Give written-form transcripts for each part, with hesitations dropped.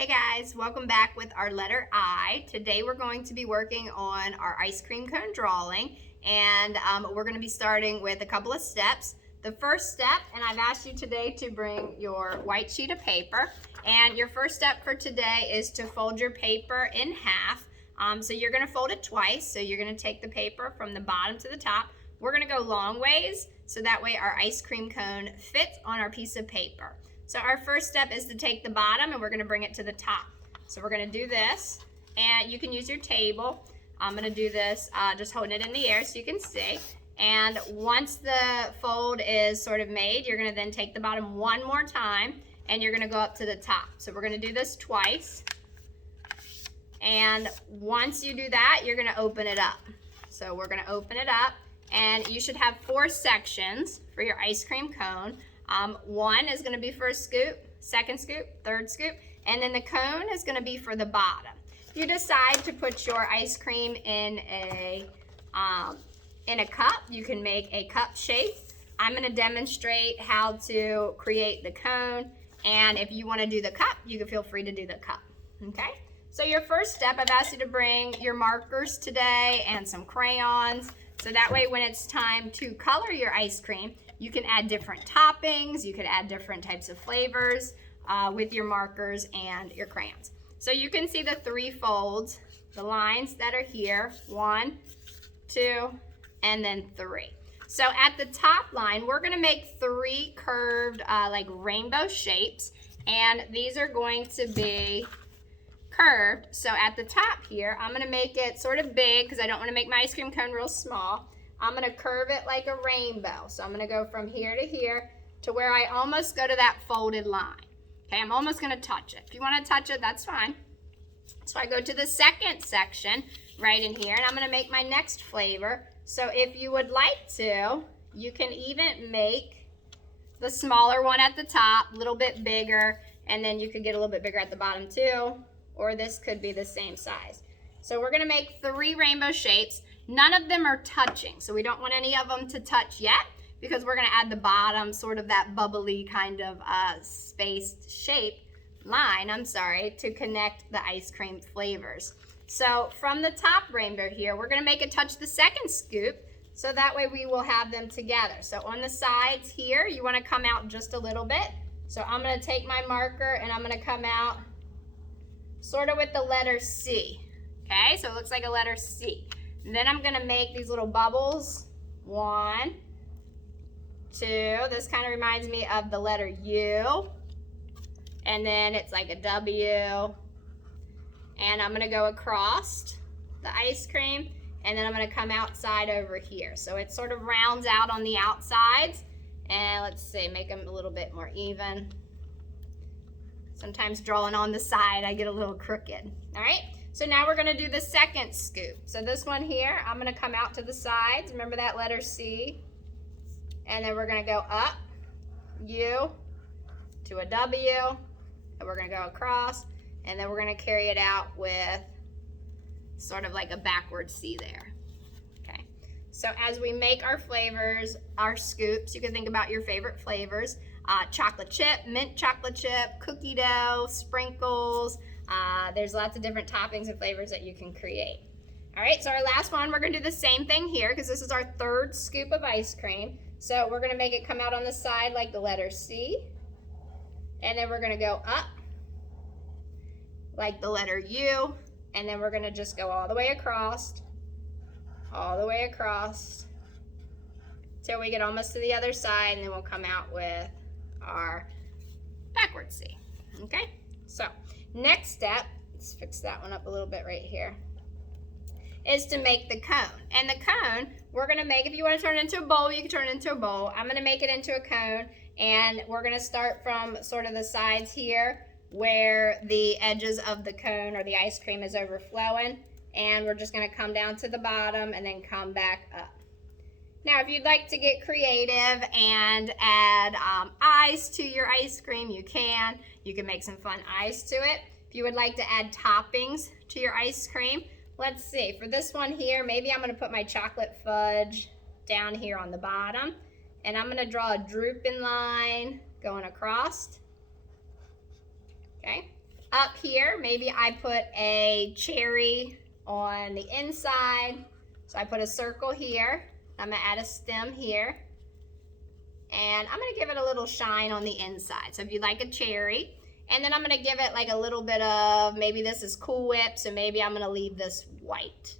Hey guys, welcome back with our letter I. Today we're going to be working on our ice cream cone drawing, and we're going to be starting with a couple of steps. The first step, and I've asked you today to bring your white sheet of paper, and your first step for today is to fold your paper in half. So you're going to fold it twice, so you're going to take the paper from the bottom to the top. We're going to go long ways, so that way our ice cream cone fits on our piece of paper. So our first step is to take the bottom and we're gonna bring it to the top. So we're gonna do this, and you can use your table. I'm gonna do this just holding it in the air so you can see. And once the fold is sort of made, you're gonna then take the bottom one more time and you're gonna go up to the top. So we're gonna do this twice. And once you do that, you're gonna open it up. So we're gonna open it up, and you should have 4 sections for your ice cream cone. One is going to be for a scoop, second scoop, third scoop, and then the cone is going to be for the bottom. If you decide to put your ice cream in a cup, you can make a cup shape. I'm going to demonstrate how to create the cone, and if you want to do the cup, you can feel free to do the cup. Okay? So your first step, I've asked you to bring your markers today and some crayons, so that way when it's time to color your ice cream, you can add different toppings, you could add different types of flavors with your markers and your crayons. So you can see the 3 folds, the lines that are here, 1, 2, and then 3. So at the top line, we're gonna make 3 curved like rainbow shapes, and these are going to be curved. So at the top here, I'm gonna make it sort of big because I don't wanna make my ice cream cone real small. I'm gonna curve it like a rainbow. So I'm gonna go from here to here to where I almost go to that folded line. Okay, I'm almost gonna touch it. If you wanna touch it, that's fine. So I go to the second section right in here, and I'm gonna make my next flavor. So if you would like to, you can even make the smaller one at the top, a little bit bigger, and then you could get a little bit bigger at the bottom too, or this could be the same size. So we're gonna make 3 rainbow shapes. None of them are touching, so we don't want any of them to touch yet because we're gonna add the bottom, sort of that bubbly kind of spaced shape line, to connect the ice cream flavors. So from the top rainbow here, we're gonna make it touch the second scoop, so that way we will have them together. So on the sides here, you wanna come out just a little bit. So I'm gonna take my marker and I'm gonna come out sort of with the letter C. Okay, so it looks like a letter C. And then I'm gonna make these little bubbles. 1, 2, this kind of reminds me of the letter U. And then it's like a W. And I'm gonna go across the ice cream, and then I'm gonna come outside over here. So it sort of rounds out on the outsides. And let's see, make them a little bit more even. Sometimes drawing on the side, I get a little crooked. All right, so now we're gonna do the second scoop. So this one here, I'm gonna come out to the sides. Remember that letter C? And then we're gonna go up, U, to a W, and we're gonna go across, and then we're gonna carry it out with sort of like a backward C there. Okay, so as we make our flavors, our scoops, you can think about your favorite flavors. Chocolate chip, mint chocolate chip, cookie dough, sprinkles. There's lots of different toppings and flavors that you can create. All right, so our last one, we're gonna do the same thing here because this is our 3rd scoop of ice cream. So we're gonna make it come out on the side like the letter C. And then we're gonna go up like the letter U. And then we're gonna just go all the way across, till we get almost to the other side, and then we'll come out with our backward C. Okay, so next step, let's fix that one up a little bit right here, is to make the cone. And the cone, we're gonna make, if you wanna turn it into a bowl, you can turn it into a bowl. I'm gonna make it into a cone, and we're gonna start from sort of the sides here where the edges of the cone or the ice cream is overflowing, and we're just gonna come down to the bottom and then come back up. Now, if you'd like to get creative and add eyes to your ice cream, you can. You can make some fun eyes to it. If you would like to add toppings to your ice cream, let's see. For this one here, maybe I'm gonna put my chocolate fudge down here on the bottom, and I'm gonna draw a drooping line going across. Okay, up here, maybe I put a cherry on the inside. So I put a circle here. I'm gonna add a stem here. And I'm gonna give it a little shine on the inside. So if you like a cherry, and then I'm gonna give it like a little bit of, maybe this is Cool Whip, so maybe I'm gonna leave this white.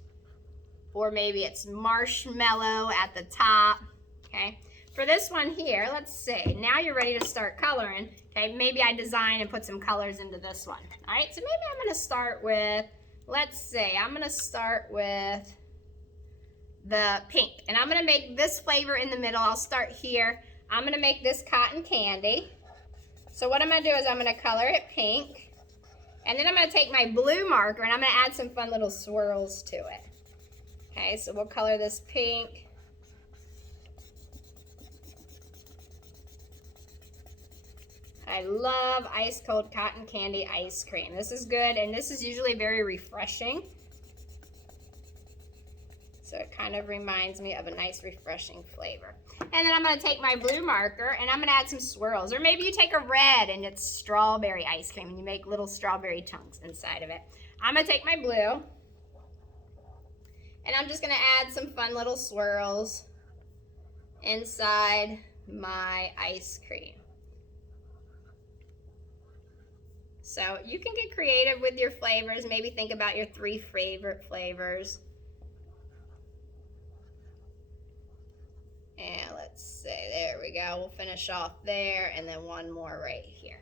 Or maybe it's marshmallow at the top, okay? For this one here, let's see, now you're ready to start coloring, okay? Maybe I design and put some colors into this one, all right? So maybe I'm gonna start with, let's say, I'm gonna start with the pink, and I'm gonna make this flavor in the middle. I'll start here. I'm gonna make this cotton candy. So what I'm gonna do is I'm gonna color it pink, and then I'm gonna take my blue marker and I'm gonna add some fun little swirls to it. Okay, so we'll color this pink. I love ice cold cotton candy ice cream. This is good, and this is usually very refreshing. So it kind of reminds me of a nice refreshing flavor. And then I'm gonna take my blue marker and I'm gonna add some swirls. Or maybe you take a red and it's strawberry ice cream and you make little strawberry chunks inside of it. I'm gonna take my blue and I'm just gonna add some fun little swirls inside my ice cream. So you can get creative with your flavors. Maybe think about your 3 favorite flavors. And let's see, there we go. We'll finish off there and then one more right here.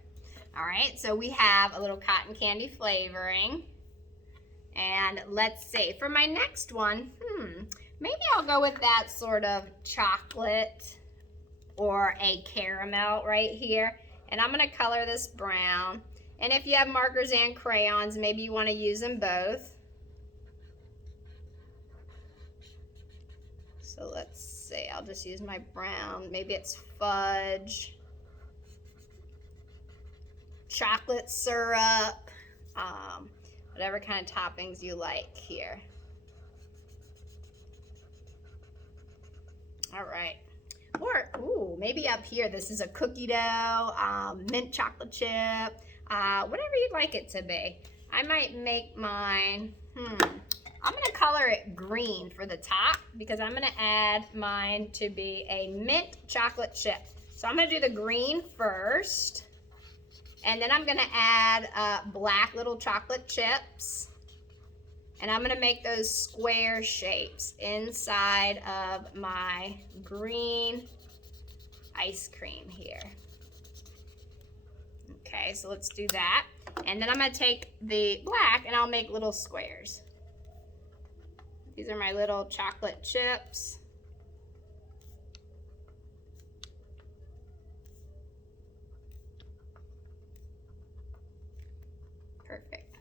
All right, so we have a little cotton candy flavoring. And let's see, for my next one, maybe I'll go with that sort of chocolate or a caramel right here. And I'm gonna color this brown. And if you have markers and crayons, maybe you wanna use them both. So let's see, I'll just use my brown. Maybe it's fudge, chocolate syrup, whatever kind of toppings you like here. All right. Or, ooh, maybe up here, this is a cookie dough, mint chocolate chip, whatever you'd like it to be. I might make mine, I'm gonna color it green for the top because I'm gonna add mine to be a mint chocolate chip. So I'm gonna do the green first, and then I'm gonna add black little chocolate chips, and I'm gonna make those square shapes inside of my green ice cream here. Okay, so let's do that. And then I'm gonna take the black and I'll make little squares. These are my little chocolate chips. Perfect.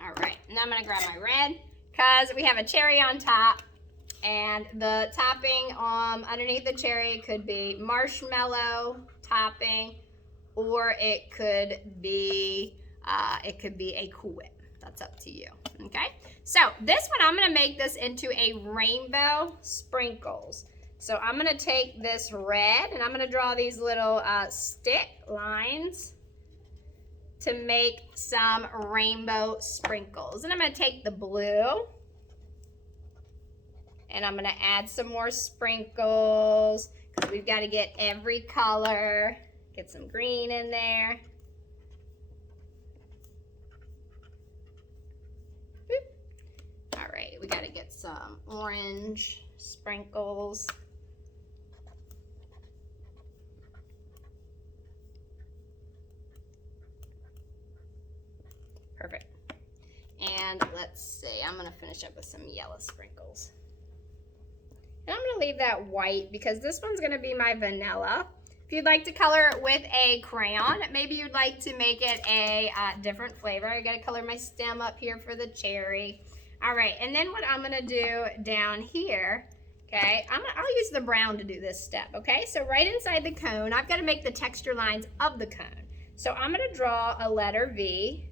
All right, now I'm gonna grab my red because we have a cherry on top, and the topping underneath the cherry could be marshmallow topping, or it could be a Cool Whip. That's up to you, okay? So this one, I'm gonna make this into a rainbow sprinkles. So I'm gonna take this red and I'm gonna draw these little stick lines to make some rainbow sprinkles. And I'm gonna take the blue and I'm gonna add some more sprinkles because we've gotta get every color. Get some green in there. All right, we gotta get some orange sprinkles. Perfect. And let's see, I'm gonna finish up with some yellow sprinkles. And I'm gonna leave that white because this one's gonna be my vanilla. If you'd like to color it with a crayon, maybe you'd like to make it a different flavor. I gotta color my stem up here for the cherry. All right, and then what I'm gonna do down here, okay, I'll use the brown to do this step, okay? So right inside the cone, I've gotta make the texture lines of the cone. So I'm gonna draw a letter V.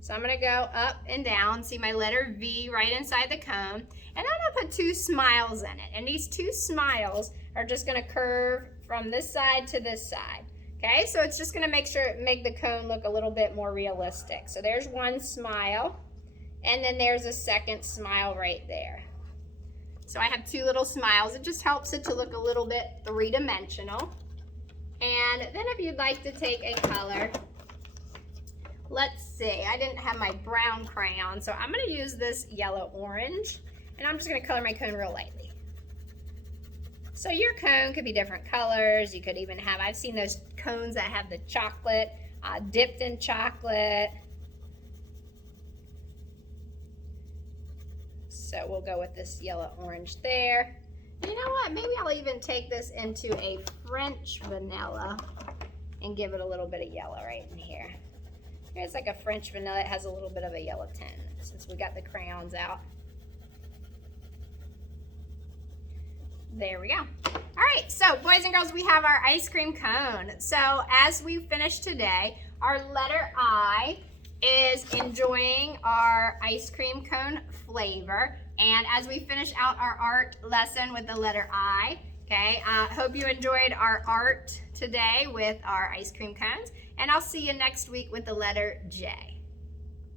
So I'm gonna go up and down, see my letter V right inside the cone, and I'm gonna put 2 smiles in it. And these 2 smiles are just gonna curve from this side to this side. Okay, so it's just gonna make the cone look a little bit more realistic. So there's one smile, and then there's a second smile right there. So I have two little smiles. It just helps it to look a little bit three-dimensional. And then if you'd like to take a color, let's see, I didn't have my brown crayon, so I'm gonna use this yellow orange, and I'm just gonna color my cone real lightly. So your cone could be different colors. You could even have, I've seen those cones that have the chocolate, dipped in chocolate. So we'll go with this yellow orange there. You know what, maybe I'll even take this into a French vanilla and give it a little bit of yellow right in here. Here's like a French vanilla. It has a little bit of a yellow tint since we got the crayons out. There we go. All right, so boys and girls, we have our ice cream cone. So as we finish today, our letter I is enjoying our ice cream cone flavor. And as we finish out our art lesson with the letter I, okay, hope you enjoyed our art today with our ice cream cones. And I'll see you next week with the letter J.